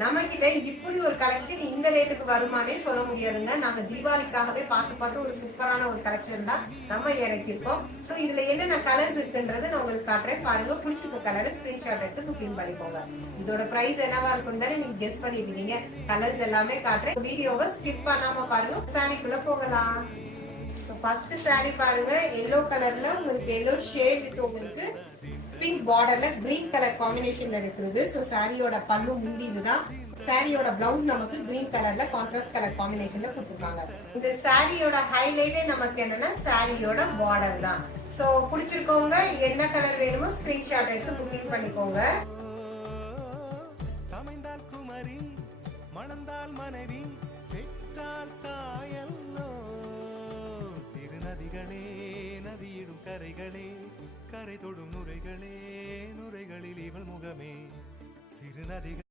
நம்ம கிட்ட இப்படி ஒரு கலெக்ஷன் இந்த ரேட்டுக்கு வருமானே சொல்ல முடியாதுங்க. நாங்க தீபாவளிக்காகவே பார்த்து ஒரு சூப்பரான ஒரு கலெக்ஷன் தான் நம்ம இறக்கியிருக்கோம். சோ இதுல என்னென்ன கலர்ஸ் இருக்குன்றத நான் உங்களுக்கு காட்டுறேன். பாருங்க, பிடிச்சிருக்க கலரை ஸ்கிரீன்ஷாட் எடுத்து புக்கிங் பண்ணிக்கோங்க. இதோட பிரைஸ் என்னவா இருக்கும் தானே நீங்க கெஸ் பண்ணிருக்கீங்க. கலர்ஸ் எல்லாமே காட்டுறேன். வீடியோவை ஸ்கிப் பண்ணாம பாருங்க. சாரிக்குள்ள போகலாம். ஃபர்ஸ்ட் சாரி பாருங்க, எல்லோ கலர்ல உங்களுக்கு எல்லோ ஷேட் வித் உங்களுக்கு பிங்க் பார்டர்ல கிரீன் கலர் காம்பினேஷன்ல இருக்குது. ஸோ சாரியோட பல்லு முந்தி இதுதான். சாரியோட பிளவுஸ் நமக்கு கிரீன் கலர்ல கான்ட்ராஸ்ட் கலர் காம்பினேஷன்ல கொடுத்துருக்காங்க. இந்த சாரியோட ஹைலைட்டே நமக்கு என்னன்னா சாரியோட பார்டர் தான். ஸோ பிடிச்சிருக்கவங்க என்ன கலர் வேணுமோ ஸ்கிரீன்ஷாட் எடுத்து புக்கிங் பண்ணிக்கோங்க. சமைந்தால் குமரி மணந்தால் மனைவி பெற்றால் தாயல்லோ சிறு நதிகளே நதியிடும் கரைகளே கரை தொடும் நுரைகளே நுரைகளில் இவள் முகமே சிறு நதிகள்